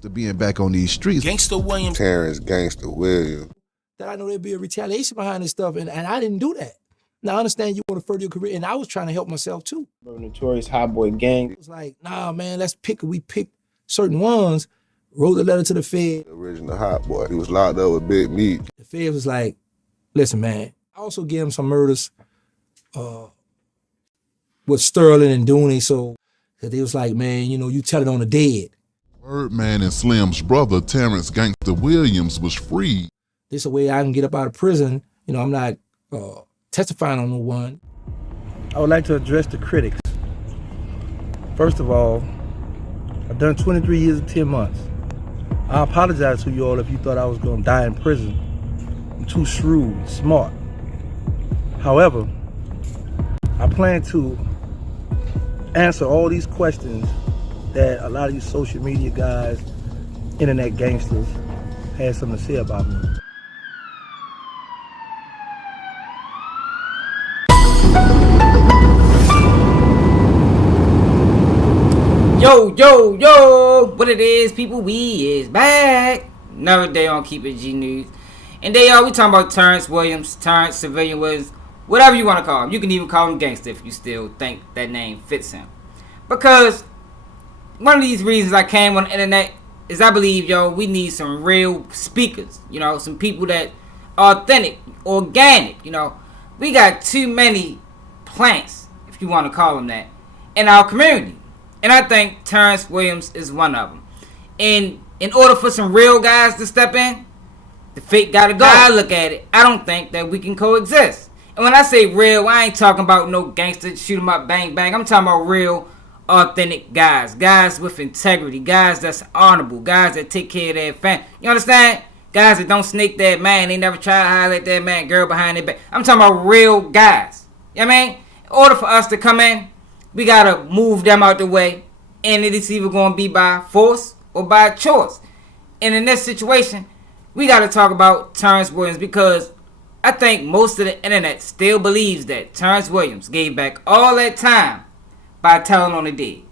to being back on these streets. Gangsta Williams. Terrance, Gangsta Williams. That I know there'd be a retaliation behind this stuff, and I didn't do that. Now I understand you want to further your career, and I was trying to help myself too. Notorious Hot Boy Gang. It was like, nah, man, we picked certain ones, wrote a letter to the Fed. The original Hot Boy. He was locked up with Big Meat. The Fed was like, listen, man, I also gave him some murders with Sterling and Dooney, so that they was like, man, you know, you tell it on the dead. Birdman and Slim's brother, Terrance Gangsta Williams, was freed. This is a way I can get up out of prison. You know, I'm not testifying on no one. I would like to address the critics. First of all, I've done 23 years and 10 months. I apologize to you all if you thought I was going to die in prison. I'm too shrewd, smart. However, I plan to answer all these questions that a lot of you social media guys, internet gangsters, had something to say about me. Yo, what it is, people, we is back. Another day on Keep It G News. And we talking about Terrance Williams, Terrance Civilian Williams, whatever you want to call him. You can even call him Gangsta if you still think that name fits him. Because one of these reasons I came on the internet is I believe, we need some real speakers. You know, some people that are authentic, organic. You know, we got too many plants, if you want to call them that, in our community. And I think Terrance Williams is one of them. And in order for some real guys to step in, the fake gotta go. I look at it, I don't think that we can coexist. And when I say real, I ain't talking about no gangster, shoot 'em up, bang, bang. I'm talking about real, authentic guys. Guys with integrity. Guys that's honorable. Guys that take care of their family. You understand? Guys that don't snake that man. They never try to highlight that man, girl behind their back. I'm talking about real guys. You know what I mean? In order for us to come in, we gotta move them out the way, and it is either gonna be by force or by choice. And in this situation, we gotta talk about Terrance Williams because I think most of the internet still believes that Terrance Williams gave back all that time by telling on the dead.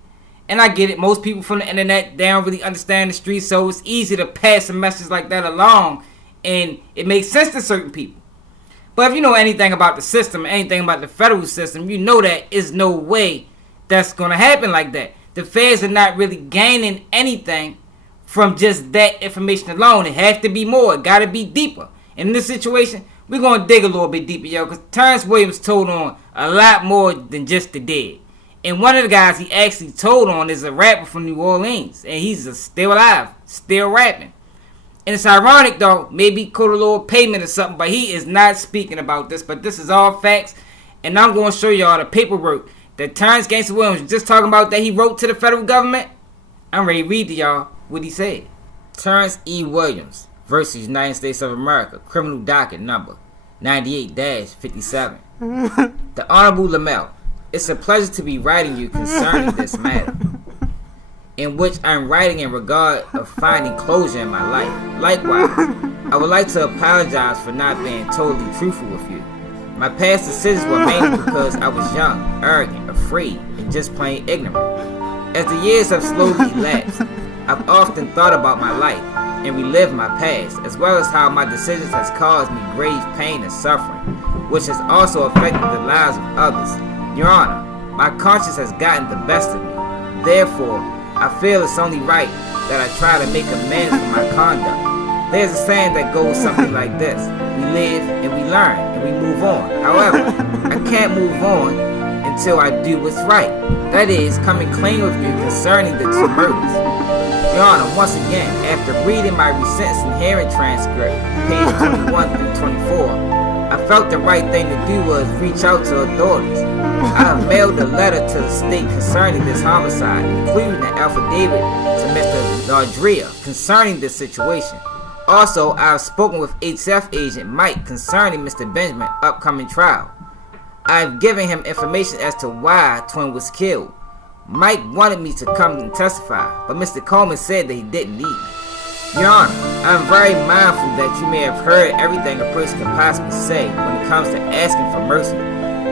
And I get it, most people from the internet, they don't really understand the streets, so it's easy to pass a message like that along, and it makes sense to certain people. But if you know anything about the system, anything about the federal system, you know that is no way that's going to happen like that. The feds are not really gaining anything from just that information alone. It has to be more. It got to be deeper. In this situation, we're going to dig a little bit deeper, because Terrance Williams told on a lot more than just the dead. And one of the guys he actually told on is a rapper from New Orleans. And he's still alive, still rapping. And it's ironic, though. Maybe he caught a little payment or something, but he is not speaking about this. But this is all facts. And I'm going to show y'all the paperwork that Terrance Gangsta Williams was just talking about that he wrote to the federal government. I'm ready to read to y'all what he said. Terrance E. Williams versus United States of America, criminal docket number 98-57. The Honorable Lamel, it's a pleasure to be writing you concerning this matter, in which I'm writing in regard of finding closure in my life. Likewise, I would like to apologize for not being totally truthful with you. My past decisions were mainly because I was young, arrogant, afraid, and just plain ignorant. As the years have slowly elapsed, I've often thought about my life and relived my past, as well as how my decisions has caused me grave pain and suffering, which has also affected the lives of others. Your Honor, my conscience has gotten the best of me. Therefore, I feel it's only right that I try to make amends for my conduct. There's a saying that goes something like this: we live and we learn and we move on. However, I can't move on until I do what's right. That is, coming clean with you concerning the two murders. Your Honor, once again, after reading my resentencing hearing transcript, page 21 through 24, I felt the right thing to do was reach out to authorities. I have mailed a letter to the state concerning this homicide, including an affidavit to Mr. Lardria concerning this situation. Also, I have spoken with HF agent Mike concerning Mr. Benjamin's upcoming trial. I have given him information as to why Twin was killed. Mike wanted me to come and testify, but Mr. Coleman said that he didn't need me. Your Honor, I am very mindful that you may have heard everything a person can possibly say when it comes to asking for mercy.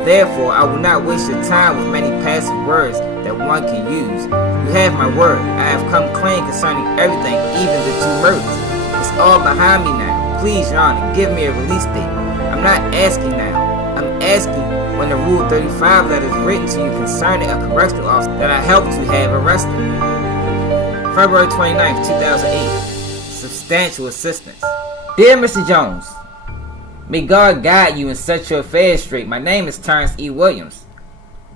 Therefore, I will not waste your time with many passive words that one can use. You have my word. I have come clean concerning everything, even the 2 murders. It's all behind me now. Please, Your Honor, give me a release date. I'm not asking now. I'm asking when the Rule 35 letter is written to you concerning a correctional officer that I helped to have arrested. February 29th, 2008. Substantial assistance. Dear Mr. Jones, may God guide you and set your affairs straight. My name is Terrance E. Williams,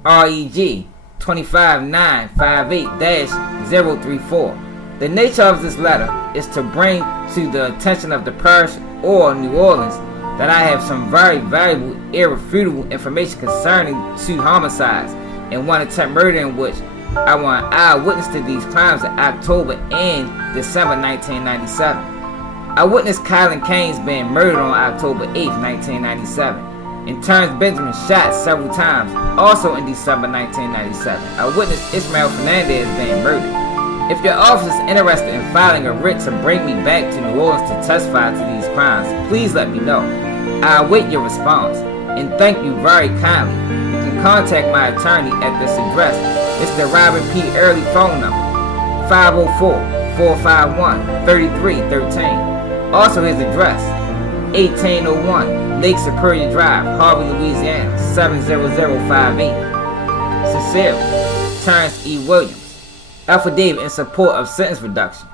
REG 25958-034. The nature of this letter is to bring to the attention of the parish or New Orleans that I have some very valuable, irrefutable information concerning 2 homicides and 1 attempt murder in which I was an eyewitness to these crimes in October and December 1997. I witnessed Kylan Caines being murdered on October 8, 1997, and Terrance Benjamin shot several times, also in December 1997. I witnessed Ishmael Fernandez being murdered. If your office is interested in filing a writ to bring me back to New Orleans to testify to these crimes, please let me know. I await your response, and thank you very kindly. You can contact my attorney at this address, Mr. Robert P. Early, phone number 504-451-3313. Also his address, 1801 Lake Superior Drive, Harvey, Louisiana, 70058. Sincerely, Terrance E. Williams. Affidavit in support of sentence reduction.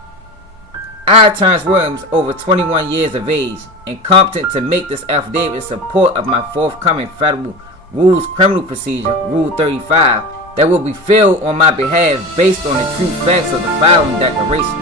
I, Terrance Williams, over 21 years of age, and competent to make this affidavit in support of my forthcoming Federal Rules Criminal Procedure, Rule 35, that will be filled on my behalf based on the true facts of the following declaration.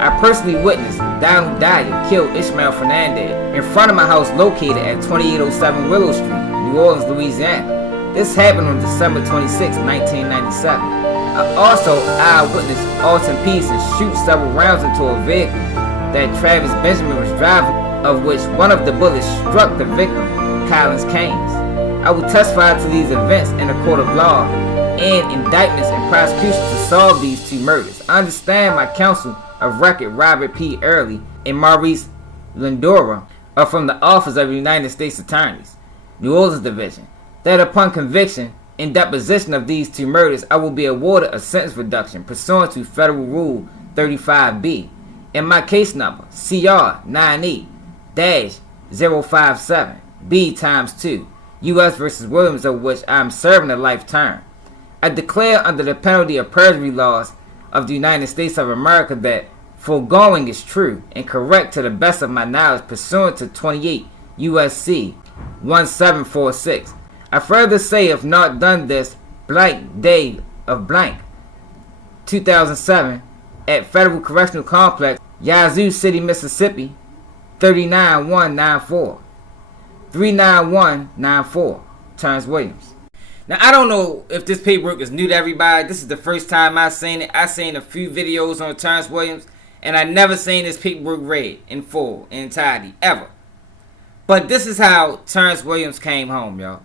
I personally witnessed Donald Dyer kill Ishmael Fernandez in front of my house located at 2807 Willow Street, New Orleans, Louisiana. This happened on December 26, 1997. I also eyewitnessed Alton Peterson shoot several rounds into a vehicle that Travis Benjamin was driving, of which one of the bullets struck the victim, Kylan Caines. I will testify to these events in a court of law and indictments and prosecution to solve these 2 murders. I understand my counsel of record, Robert P. Early and Maurice Lindora, are from the Office of United States Attorneys, New Orleans Division, that upon conviction and deposition of these 2 murders, I will be awarded a sentence reduction pursuant to Federal Rule 35B. In my case number, CR 98-057B×2, U.S. v. Williams, of which I am serving a life term. I declare under the penalty of perjury laws of the United States of America that foregoing is true and correct to the best of my knowledge pursuant to 28 U.S.C. 1746. I further say, if not done this blank day of blank 2007 at Federal Correctional Complex, Yazoo City, Mississippi, 39194. 39194. Terrance Williams. Now, I don't know if this paperwork is new to everybody. This is the first time I've seen it. I've seen a few videos on Terrance Williams, and I never seen this paperwork read in full, in entirety, ever. But this is how Terrance Williams came home, y'all.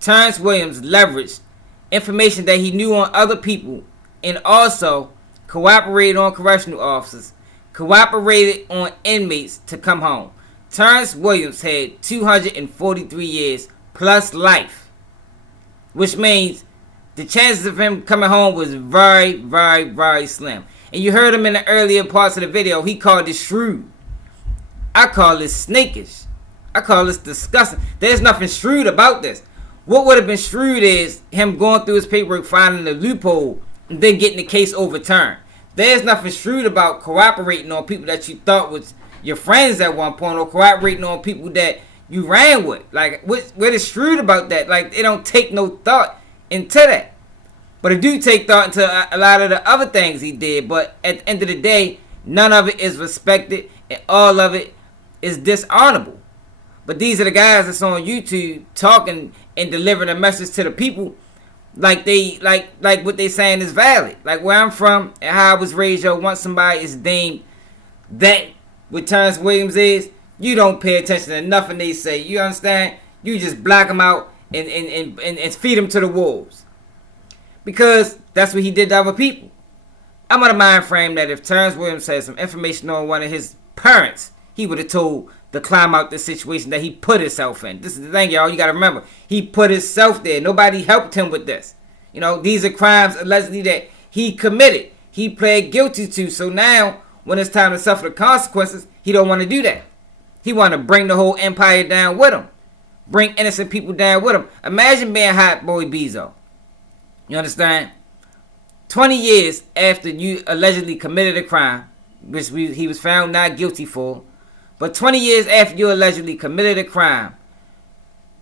Terrance Williams leveraged information that he knew on other people and also cooperated on correctional officers, cooperated on inmates to come home. Terrance Williams had 243 years plus life, which means the chances of him coming home was very, very, very slim. And you heard him in the earlier parts of the video. He called it shrewd. I call this snakish. I call this disgusting. There's nothing shrewd about this. What would have been shrewd is him going through his paperwork, finding the loophole, and then getting the case overturned. There's nothing shrewd about cooperating on people that you thought was your friends at one point, or cooperating on people that you ran with. Like, what is shrewd about that? Like, they don't take no thought into that. But it do take thought into a lot of the other things he did. But at the end of the day, none of it is respected, and all of it is dishonorable. But these are the guys that's on YouTube talking and delivering a message to the people like they like what they saying is valid. Like where I'm from and how I was raised, yo, once somebody is deemed that what Terrance Williams is, you don't pay attention to nothing they say. You understand? You just block them out and feed them to the wolves. Because that's what he did to other people. I'm of the mind frame that if Terrance Williams had some information on one of his parents, he would have told to climb out the situation that he put himself in. This is the thing, y'all. You got to remember. He put himself there. Nobody helped him with this. You know, these are crimes allegedly that he committed. He pled guilty to. So now, when it's time to suffer the consequences, he don't want to do that. He want to bring the whole empire down with him. Bring innocent people down with him. Imagine being Hot Boy Bezo. You understand? 20 years after you allegedly committed a crime, which he was found not guilty for, but 20 years after you allegedly committed a crime,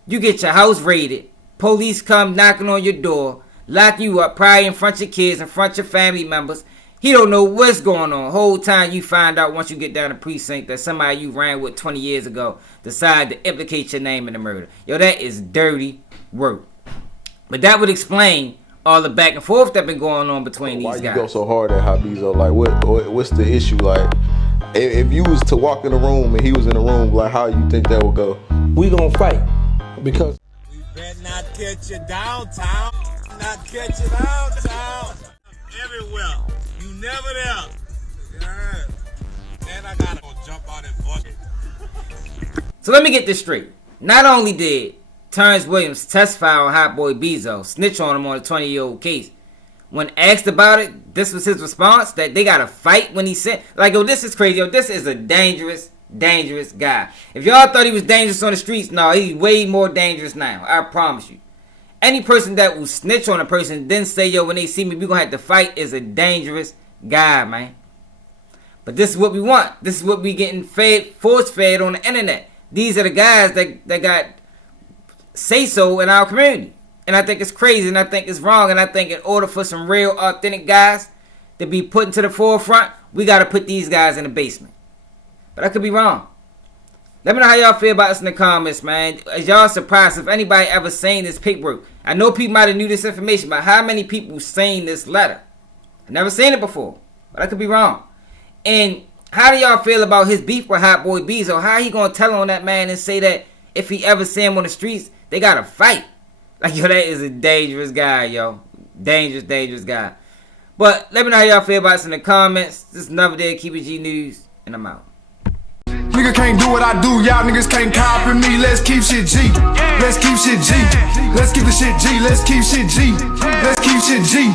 you get your house raided, police come knocking on your door, lock you up, probably in front of your kids, in front of your family members. He don't know what's going on. Whole time you find out once you get down to precinct that somebody you ran with 20 years ago decided to implicate your name in the murder. Yo, that is dirty work. But that would explain all the back and forth that been going on between these guys. Why you go so hard at Habizo? Like, what's the issue? Like, if you was to walk in the room and he was in the room, like, how you think that would go? We gonna fight because we better not catch you downtown. Not catch you downtown. Everywhere. You never there. Yeah. And I gotta go jump out and bucket. So let me get this straight. Not only did Terrance Williams testify on Hot Boy Bezo, snitch on him on a 20-year-old case. When asked about it, this was his response, that they got to fight when he said, like, yo, this is crazy. Yo, this is a dangerous, dangerous guy. If y'all thought he was dangerous on the streets, no, he's way more dangerous now. I promise you. Any person that will snitch on a person then say, yo, when they see me, we going to have to fight is a dangerous guy, man. But this is what we want. This is what we getting fed, force-fed on the internet. These are the guys that got say-so in our community. And I think it's crazy, and I think it's wrong, and I think in order for some real, authentic guys to be put into the forefront, we got to put these guys in the basement. But I could be wrong. Let me know how y'all feel about this in the comments, man. Is y'all surprised if anybody ever seen this paperwork? I know people might have knew this information, but how many people seen this letter? I've never seen it before, but I could be wrong. And how do y'all feel about his beef with Hot Boy Bezo? How he gonna tell on that man and say that if he ever see him on the streets, they gotta fight? Like, yo, that is a dangerous guy, yo. Dangerous, dangerous guy. But let me know how y'all feel about this in the comments. This is another day of Keep It G News, and I'm out. Nigga can't do what I do, y'all niggas can't copy me. Let's keep shit G. Let's keep shit G. Let's keep the shit G. Let's keep shit G. Let's keep shit G.